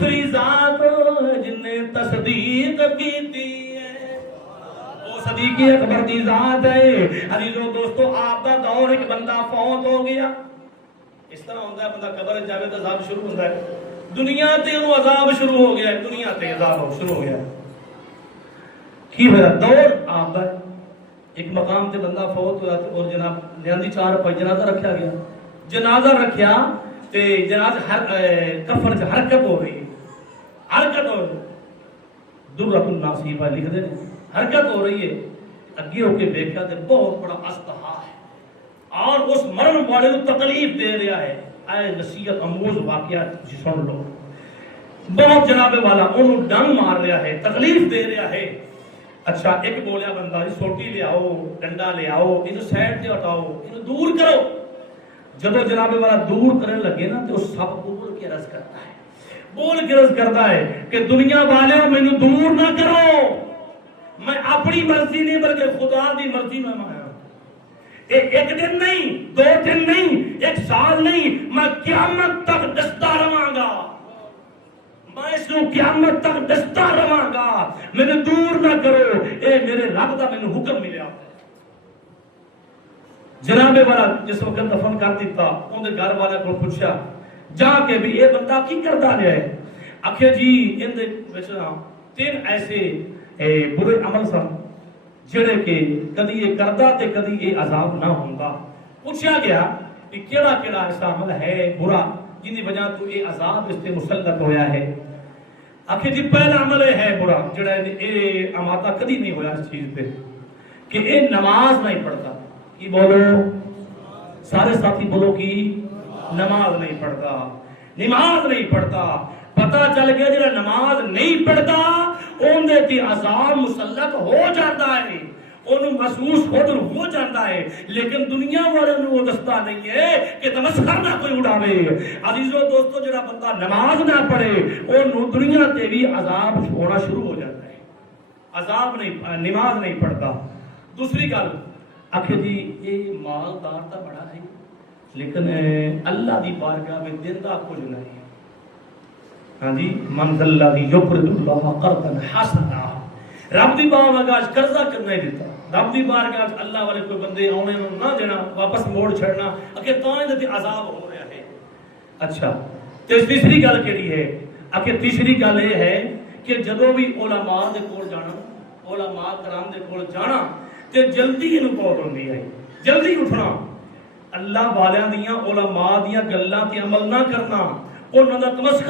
دوسری ذات جن نے تصدیق کی تھی ہے وہ صدیق اکبر دی ذات ہے۔ عزیزو دوستو آپ دا دور ایک بندہ فوت ہو گیا، اس طرح ہوتا ہے بندہ قبر جاوے تو عذاب شروع ہوتا ہے، دنیا تے وہ عذاب شروع ہو گیا ہے، دنیا تے عذاب شروع ہو گیا ہے۔ کی ہویا دور آپ دا ایک مقام تے بندہ فوت ہوا اور جناب لیاندی چار پائی جنازہ رکھا گیا، جنازہ رکھیا تے جنازہ کفن سے حرکت ہو رہی ہے، حرکت ہو رہی ہے، درۃ الناصیبہ لکھ دے حرکت ہو رہی ہے، اگے ہو کے دیکھا تے بہت بڑا استحا ہے اور اس مرن والے کو تکلیف دے رہا ہے۔ اے نصیحت اموز واقعات سن لو، بہت جناب والا انہوں ڈنگ مار رہا ہے، تکلیف دے رہا ہے۔ اچھا ایک بولیا بندہ سوٹی لے آؤ، ڈنڈا لے آؤ، انہوں سائڈ سے ہٹاؤ، انہوں دور کرو۔ جب جناب والا دور کرنے لگے نا تو سب بول کے عرض کرتا ہے، بول کے عرض کرتا ہے کہ دنیا والے میں دور نہ کرو، میں اپنی مرضی نہیں بلکہ خدا دی مرضی میں آیا۔ ایک دن نہیں، دو دن نہیں، ایک سال نہیں، میں قیامت تک ڈستا رہاں گا، میں اس کو قیامت تک ڈستا رہاں گا، میں دور نہ کرو، اے میرے رب دا میں حکم ملیا۔ جناب والا جس وقت دفن کر دیتا ان دے گھر والے کو پوچھا جا کے بھی اے بندہ کی کردا رہا ہے؟ آکھے جی ان دے وچ تین ایسے برے عمل سن جڑے کہ کدی یہ کردا تے کدی یہ عذاب نہ ہوندا۔ پوچھا گیا کہ کیڑا کیڑا ایسا عمل ہے برا جن دی وجہ تو یہ عذاب اس تے مسلط ہویا ہے؟ آکھے جی پہلا عمل ہے برا جڑا اے امادہ کدی نہیں ہویا اس چیز پہ کہ اے نماز نہیں پڑھتا۔ کی بولو سارے ساتھی بولو کی نماز نہیں پڑھتا، نماز نہیں پڑھتا۔ پتہ چل گیا جڑا نماز نہیں پڑھتا اون دے تے عذاب مسلط ہو جاتا ہے، انہوں محسوس خود ہو جاتا ہے، لیکن دنیا والے نے وہ دستا نہیں ہے کہ تمسخر نہ کوئی اڑاوے۔ عزیزو دوستو جڑا بندہ نماز نہ پڑھے انہوں دنیا تے بھی عذاب ہونا شروع ہو جاتا ہے، عذاب نہیں، نماز نہیں پڑھتا۔ دوسری گل آخر جی یہ مالدار تا بڑا ہے لیکن اللہ دی بارگاہ میں دیندہ کچھ نہیں۔ ہاں جی من ذا الذی یقرض اللہ قرضا حسنا، رب دی بارگاہ قرضہ کرنا ہی دیتا، رب دی بارگاہ اللہ والے کوئی بندے آنے نہ دینا واپس موڑ چھڑنا اکھے تاں دے عذاب ہو رہا ہے۔ اچھا تے تیسری گل کیڑی ہے؟ اکھے تیسری گل یہ ہے کہ جدوں بھی علماء دے کول جانا، علماء کرام دے کول جانا تے جلدی انہوں بہت ہوندی ہے، جلدی اٹھنا، اللہ والیاں دیاں علماء دیاں گلاں تے عمل نہ کرنا، انہاں دا تمسخر